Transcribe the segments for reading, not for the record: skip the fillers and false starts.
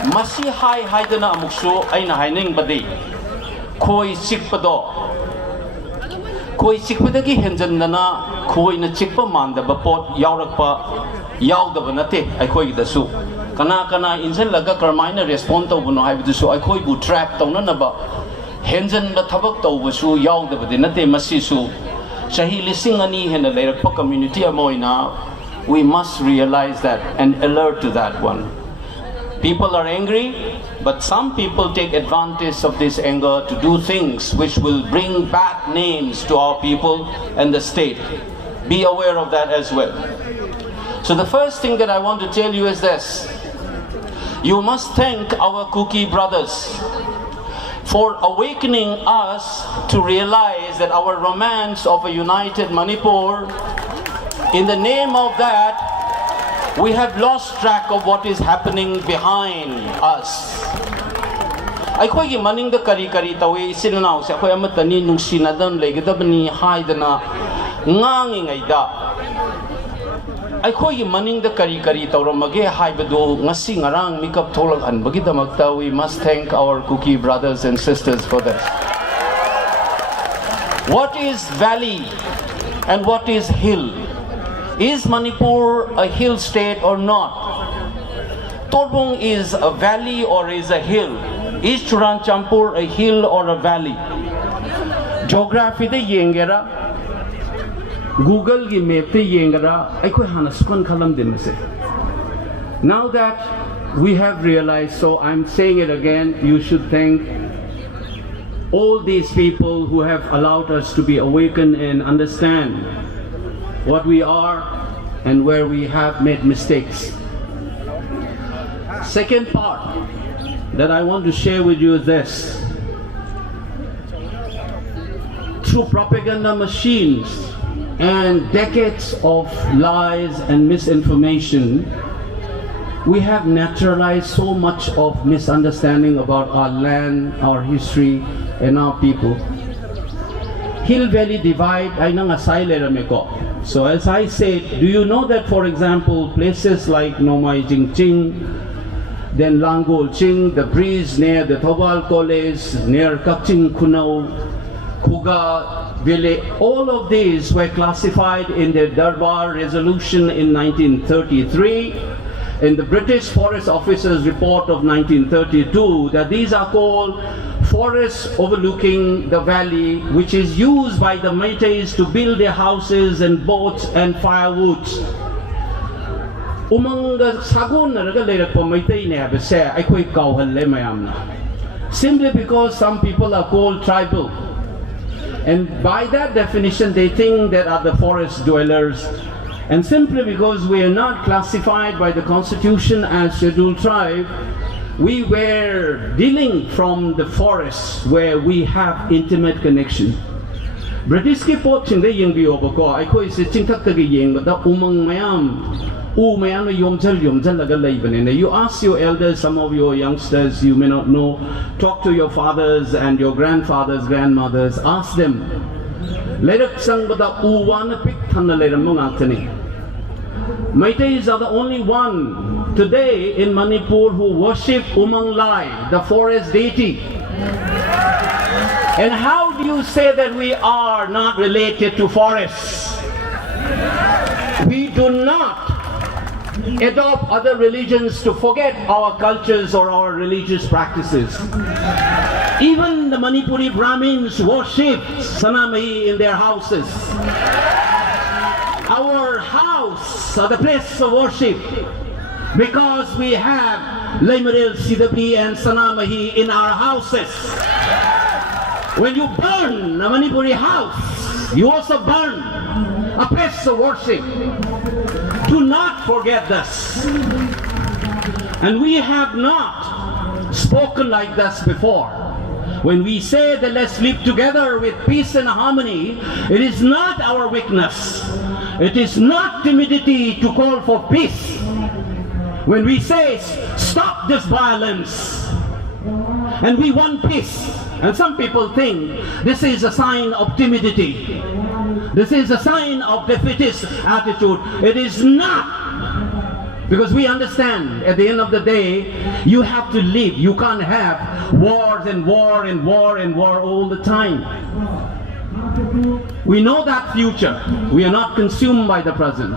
Masi hai haidana amuksu aina haining badi khoi chikpado khoi chikpadagi henjandana khoi na chikpa mandaba pot yaurakpa yaudaba nate aikhoi dasu kana kana insan laga karmaina respond tawbuno haibudusu aikhoi bu trap tawnanaba henjan ba thabak tawbusu yaudaba de nate masisu chahi lising ani hena leirakpa community amoina we must realize that and alert to that one. People are angry, but some people take advantage of this anger to do things which will bring bad names to our people and the state. Be aware of that as well. So the first thing that I want to tell you is this. You must thank our Kuki brothers for awakening us to realize that our romance of a united Manipur, in the name of that, we have lost track of what is happening behind us. Aikoigi maning da kari tawe isinanaw sa akoy amatani nung sinadan legadabani haidana ngangi ngaida. Aikoigi maning da kari tawramage haibado ngasi ngarang mikap tholag anbagi damakta. We must thank our Kuki brothers and sisters for this. What is valley and what is hill? Is Manipur a hill state or not? Torbung is a valley or is a hill? Is Churanchampur a hill or a valley? Geography de yengera, Google gi map de yengera, aikoi hana sukun khalam din se. Now that we have realized, so I'm saying it again, you should thank all these people who have allowed us to be awakened and understand what we are and where we have made mistakes. Second part that I want to share with you is this. Through propaganda machines and decades of lies and misinformation, we have naturalized so much of misunderstanding about our land, our history, and our people. Hill Valley divide ay nang asay lerameko. So as I said, do you know that, for example, places like Nomai Jingching, then Langol Ching, the breeze near the Thobal College, near Kakching Kunau, Kuga Village, all of these were classified in the Darbar resolution in 1933, in the British Forest Officer's report of 1932, that these are called forests overlooking the valley, which is used by the Métis to build their houses and boats and firewoods. Simply because some people are called tribal, and by that definition they think that are the forest dwellers, and simply because we are not classified by the constitution as scheduled tribe, we were dealing from the forests where we have intimate connection. British ki pot ching de yeng bio bako aikoi se chingthak ta gi yeng da umang mayam na yomjal laga laibane. You ask your elders, some of your youngsters you may not know, talk to your fathers and your grandfathers, grandmothers, ask them. Lerak sang bada uwana pik thanna leram ngak Métis are the only one today in Manipur who worship Umang Lai, the forest deity. And how do you say that we are not related to forests? We do not adopt other religions to forget our cultures or our religious practices. Even the Manipuri Brahmins worship Sanamahi in their houses. Our house, the place of worship, because we have Laimaril, Sidapi and Sanamahi in our houses. When you burn a Manipuri house, you also burn a place of worship. Do not forget this. And we have not spoken like this before. When we say that let's live together with peace and harmony, it is not our weakness. It is not timidity to call for peace. When we say stop this violence and we want peace, and some people think this is a sign of timidity. This is a sign of defeatist attitude. It is not. Because we understand, at the end of the day, you have to live. You can't have wars and war and war and war all the time. We know that future. We are not consumed by the present.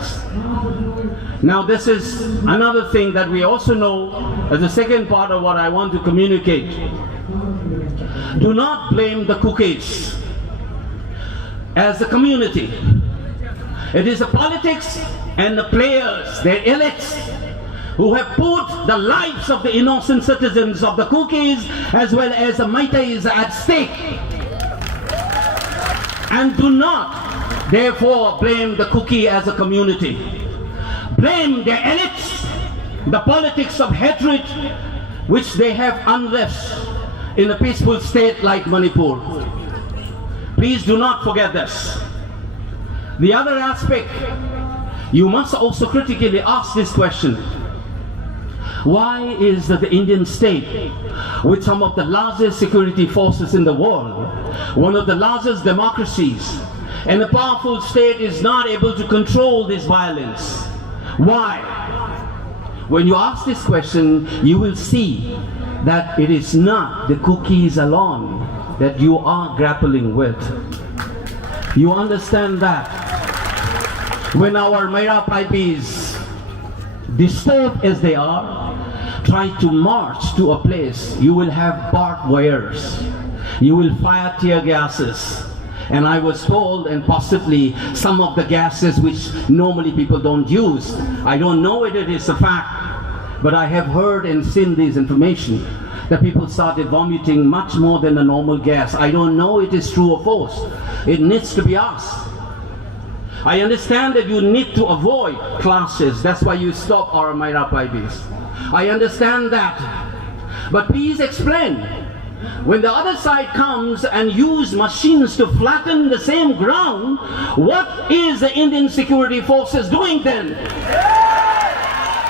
Now this is another thing that we also know as the second part of what I want to communicate. Do not blame the cookies as a community. It is the politics and the players, their elites, who have put the lives of the innocent citizens of the cookies as well as the Meiteis at stake. And do not, therefore, blame the cookie as a community. Blame their elites, the politics of hatred which they have unleashed in a peaceful state like Manipur. Please do not forget this. The other aspect, you must also critically ask this question. Why is the Indian state, with some of the largest security forces in the world, one of the largest democracies, and a powerful state, is not able to control this violence? Why? When you ask this question, you will see that it is not the cookies alone that you are grappling with. You understand that? When our Maira Paipis, disturbed as they are, try to march to a place, you will have barbed wires, you will fire tear gases, and I was told, and possibly some of the gases which normally people don't use. I don't know whether it is a fact, but I have heard and seen this information that people started vomiting much more than a normal gas. I don't know it is true or false. It needs to be asked. I understand that you need to avoid clashes. That's why you stop our Maira Paibis. I understand that. But please explain. When the other side comes and use machines to flatten the same ground, what is the Indian security forces doing then?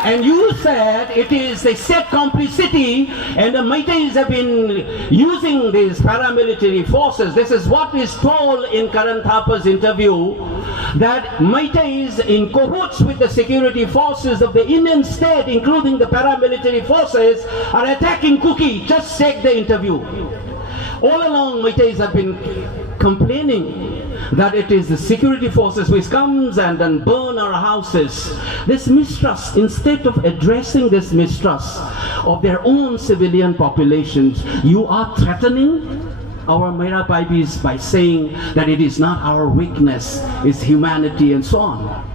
And you said it is a set complicity, and the Meiteis have been using these paramilitary forces. This is what is told in Karan Thapa's interview, that Meiteis in cahoots with the security forces of the Indian state, including the paramilitary forces, are attacking Kuki. Just take the interview. All along, Meiteis have been complaining that it is the security forces which comes and then burn our houses. This mistrust, instead of addressing this mistrust of their own civilian populations, you are threatening our Maira Paibis by saying that it is not our weakness, it's humanity and so on.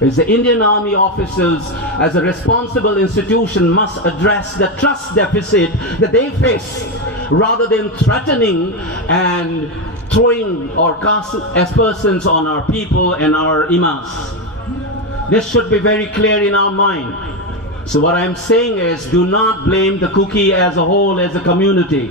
It's the Indian Army officers, as a responsible institution, must address the trust deficit that they face, rather than threatening and throwing or casting aspersions on our people and our imams. This should be very clear in our mind. So what I'm saying is, do not blame the Kuki as a whole, as a community.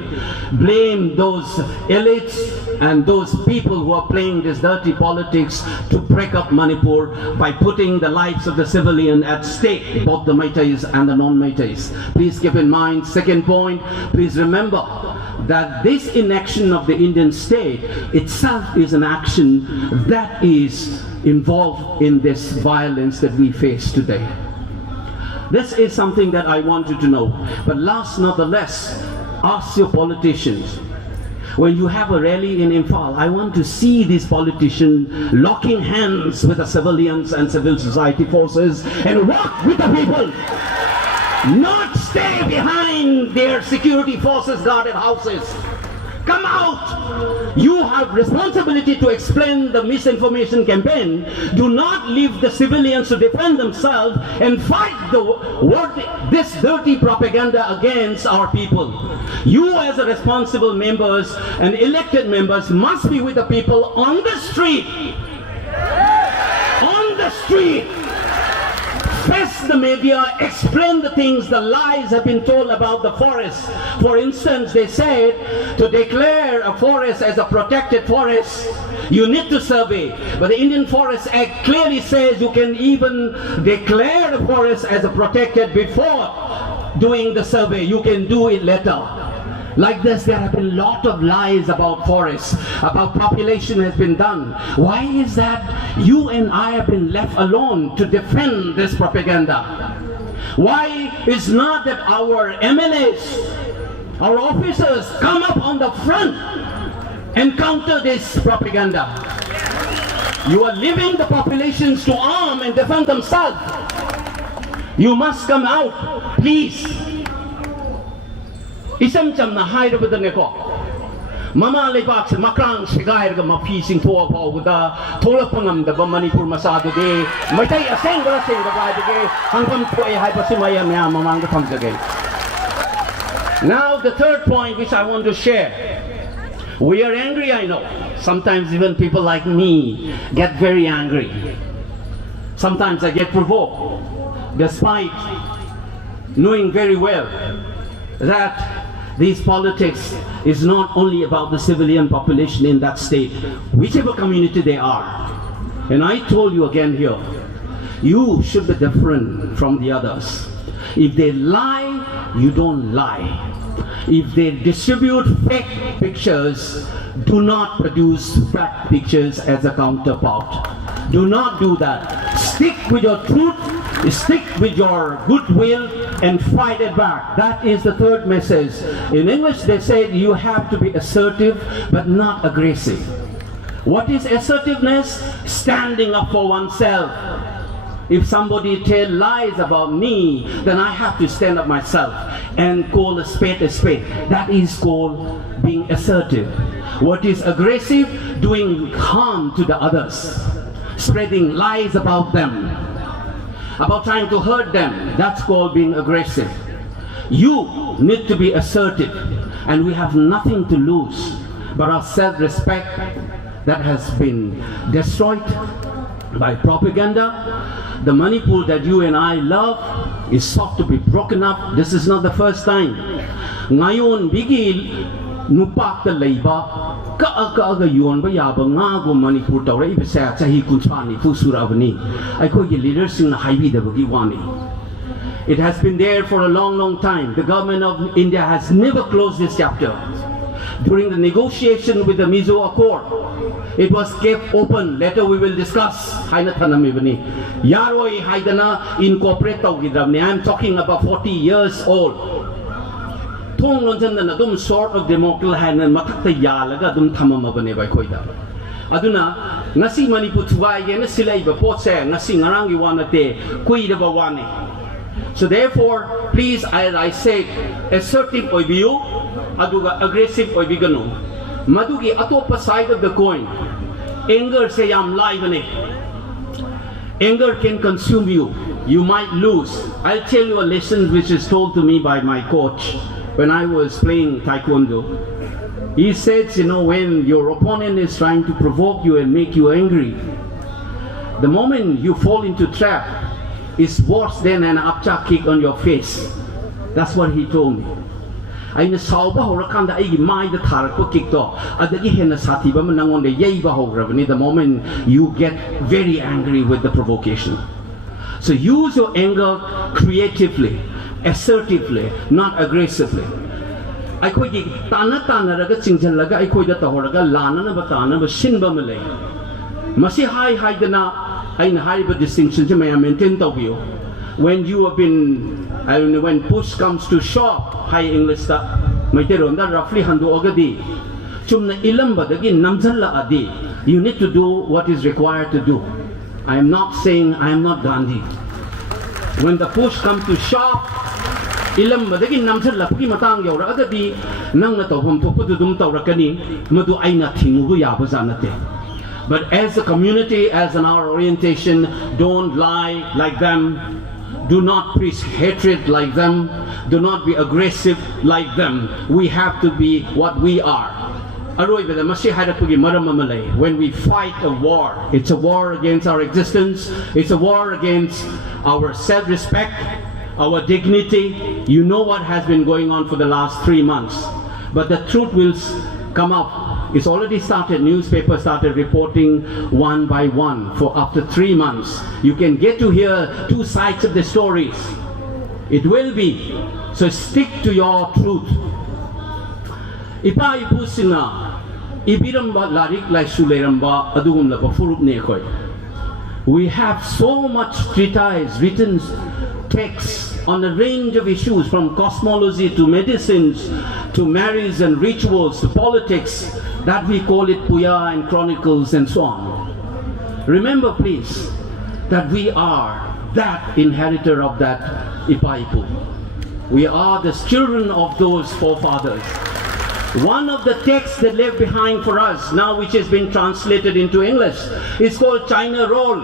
Blame those elites and those people who are playing this dirty politics to break up Manipur by putting the lives of the civilian at stake, both the Meiteis and the non-Meiteis. Please keep in mind, second point, please remember that this inaction of the Indian state itself is an action that is involved in this violence that we face today. This is something that I want you to know. But last not the less, ask your politicians. When you have a rally in Imphal, I want to see these politicians locking hands with the civilians and civil society forces and work with the people. Not stay behind their security forces guarded houses. Come out! You have responsibility to explain the misinformation campaign. Do not leave the civilians to defend themselves and fight this dirty propaganda against our people. You as a responsible members and elected members must be with the people on the street. On the street. Face the media, explain the things, the lies have been told about the forest. For instance, they said to declare a forest as a protected forest, you need to survey. But the Indian Forest Act clearly says you can even declare a forest as a protected before doing the survey. You can do it later. Like this, there have been a lot of lies about forests, about population has been done. Why is that you and I have been left alone to defend this propaganda? Why is not that our MLAs, our officers come up on the front and counter this propaganda? You are leaving the populations to arm and defend themselves. You must come out, please. Isam cham na haira badane ko. Mama lebak se makrang sigair ga mapi sing thoa pau da thola pangam da Manipur masado de maitai aseng ga ba de hangam thoi hai pasimaya mya mamang ga tham jage. Now the third point which I want to share. We are angry, I know. Sometimes even people like me get very angry. Sometimes I get provoked, despite knowing very well that this politics is not only about the civilian population in that state, whichever community they are. And I told you again here, you should be different from the others. If they lie, you don't lie. If they distribute fake pictures, do not produce fake pictures as a counterpart. Do not do that. Stick with your truth, stick with your goodwill, and fight it back. That is the third message. In English, they say you have to be assertive, but not aggressive. What is assertiveness? Standing up for oneself. If somebody tells lies about me, then I have to stand up myself and call a spade a spade. That is called being assertive. What is aggressive? Doing harm to the others. Spreading lies about them. About trying to hurt them. That's called being aggressive. You need to be assertive. And we have nothing to lose but our self-respect that has been destroyed by propaganda. The Manipur that you and I love is sought to be broken up. This is not the first time. Ngayon bigil nupak ta leiba ka yon ba yaba nga go Manipur tawra ibsa chahi kunchani fu surabani aikoi gi leaders sing na haibi da bagi wani. It has been there for a long time. The government of India has never closed this chapter. During the negotiation with the Mizo Accord, it was kept open. Later we will discuss. Yaroi haidana incorporate tawgidramne. I am talking about 40 years old. Thong lonjan dum sort of democracy hanan mathakta yalaga dum thamamabane bai koida. Aduna ngasi Manipur thuai ye na silai ba pot se ngasi ngarang iwanate kuida ba wane. So therefore, please, as I said, assertive oibiu, aduga aggressive oibigano. Madugi atopa side of the coin. Anger say I'm live in it. Anger can consume you. You might lose. I'll tell you a lesson which is told to me by my coach when I was playing taekwondo. He says, you know, when your opponent is trying to provoke you and make you angry, the moment you fall into trap, is worse than an upchuck kick on your face. That's what he told me. Aina sauba horakanda ai mai da tharak kick to adagi hena sathi ba manangon de yei ba hograbani the moment you get very angry with the provocation. So use your anger creatively, assertively, not aggressively. Aikoi gi tana raga chingjanlaga aikoi da tahoraga lana na batana ba sinba malai. Masi hai dana aina haiba distinction may maintain to you. When you have been when push comes to shove, high English ta maiteron da roughly hando agadi chumna ilamba dagi namjalla adi, you need to do what is required to do. I am not saying I am not Gandhi. When the push comes to shove, ilamba dagi namjalla pagi matang yaura agadi nang na tawham thokpa dum tawrakani madu aina thingu ya bazanate. But as a community, as in our orientation, don't lie like them. Do not preach hatred like them. Do not be aggressive like them. We have to be what we are. When we fight a war, it's a war against our existence. It's a war against our self-respect, our dignity. You know what has been going on for the last 3 months. But the truth will come up. It's already started. Newspapers started reporting one by one for after 3 months. You can get to hear two sides of the stories. It will be. So stick to your truth. Ipa ipu singa ibiramba larik lai suleramba adugum la furup ne koi. We have so much treatise written texts on a range of issues, from cosmology to medicines to marriage and rituals to politics, that we call it Puya and Chronicles and so on. Remember please that we are that inheritor of that Ipaipu. We are the children of those forefathers. One of the texts they left behind for us now, which has been translated into English, is called China Roll: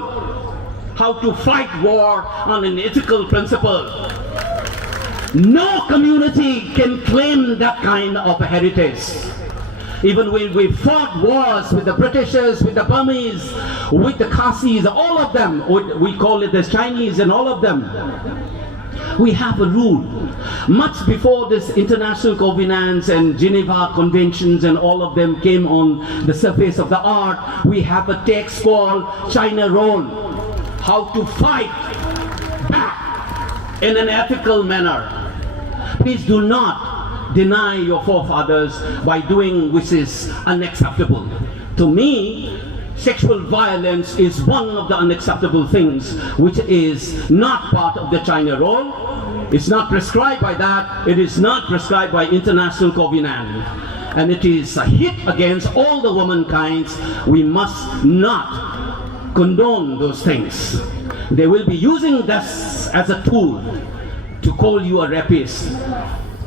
How to Fight War on an Ethical Principle. No community can claim that kind of a heritage. Even when we fought wars with the Britishers, with the Burmese, with the Khasis, all of them, we call it the Chinese and all of them, we have a rule. Much before this international covenants and Geneva conventions and all of them came on the surface of the earth, we have a text called China Roll: How to Fight Back in an Ethical Manner. Please do not deny your forefathers by doing which is unacceptable. To me, sexual violence is one of the unacceptable things which is not part of the China Roll. It's not prescribed by that. It is not prescribed by international covenant. And it is a hit against all the womankind. We must not condone those things. They will be using this as a tool to call you a rapist.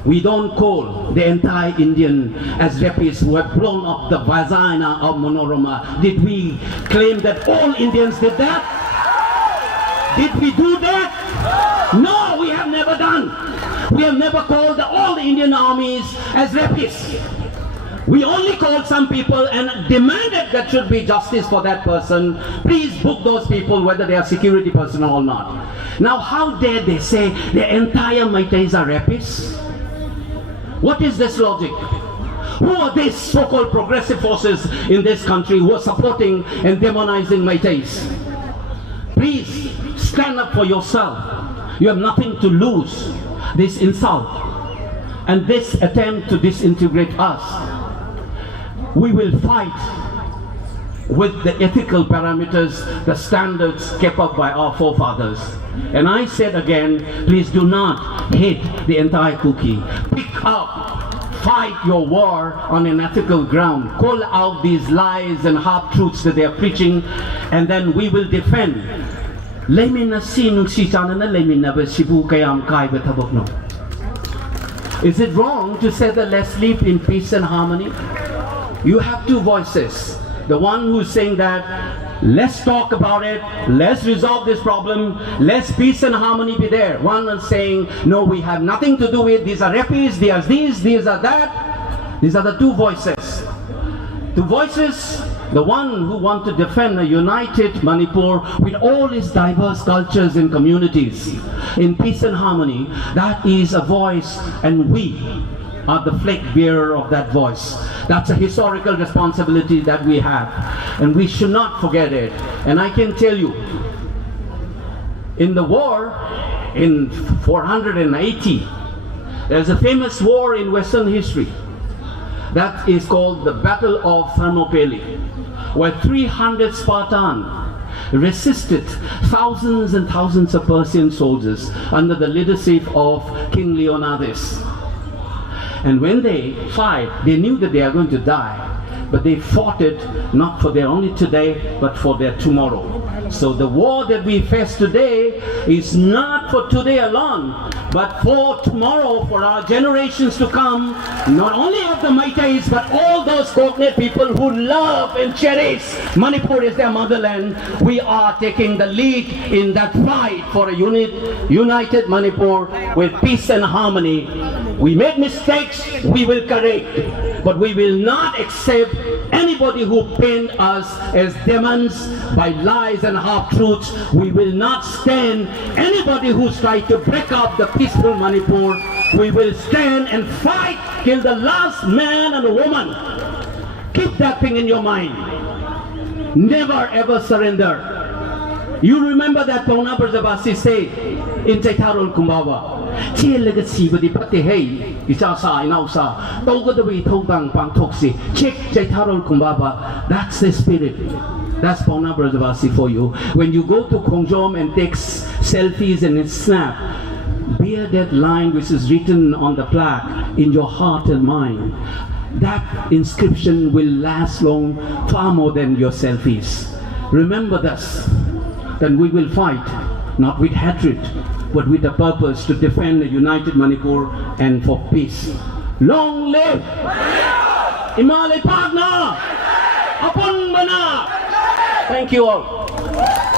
We don't call the entire Indian as rapists who have blown up the vagina of Monorama. Did we claim that all Indians did that? Did we do that? No, we have never done. We have never called all the Indian armies as rapists. We only called some people and demanded that should be justice for that person. Please book those people whether they are security personnel or not. Now how dare they say the entire Meiteis are rapists? What is this logic? Who are these so-called progressive forces in this country who are supporting and demonizing Meiteis? Please stand up for yourself. You have nothing to lose. This insult and this attempt to disintegrate us. We will fight with the ethical parameters, the standards kept up by our forefathers. And I said again, please do not hate the entire Kuki. Pick up, fight your war on an ethical ground. Call out these lies and half-truths that they are preaching, and then we will defend. Is it wrong to say that let's live in peace and harmony? You have two voices. The one who's saying that let's talk about it, let's resolve this problem, let's peace and harmony be there. One is saying no, we have nothing to do with, these are rappies, these are these, these are that. These are the two voices. Two voices, the one who want to defend a united Manipur with all its diverse cultures and communities in peace and harmony. That is a voice, and we are the flag bearer of that voice. That's a historical responsibility that we have, and we should not forget it. And I can tell you, in the war in 480, there's a famous war in Western history that is called the Battle of Thermopylae, where 300 Spartans resisted thousands and thousands of Persian soldiers under the leadership of King Leonidas. And when they fight, they knew that they are going to die, but they fought it not for their only today, but for their tomorrow. So the war that we face today is not for today alone, but for tomorrow, for our generations to come, not only of the Meiteis, but all those cognate people who love and cherish Manipur as their motherland. We are taking the lead in that fight for a united Manipur with peace and harmony. We made mistakes, we will correct, but we will not accept anybody who paint us as demons by lies and half-truths. We will not stand anybody who's tried to break up the peaceful Manipur. We will stand and fight till the last man and woman. Keep that thing in your mind. Never ever surrender. You remember that Pauna Brazabasi said in Chaitarol Kumbawa, Che legacy with the Pate Hey, Isasa in Ausa, Togodawi Tobang Pang Toxi, check Chaitarol Kumbaba, that's the spirit. That's Pauna Brazabasi for you. When you go to Akoijam and take selfies and snap, bear that line which is written on the plaque in your heart and mind. That inscription will last long, far more than your selfies. Remember this, then we will fight, not with hatred, but with a purpose to defend a united Manipur and for peace. Long live Imalay Partner! Apun Mana! Thank you all.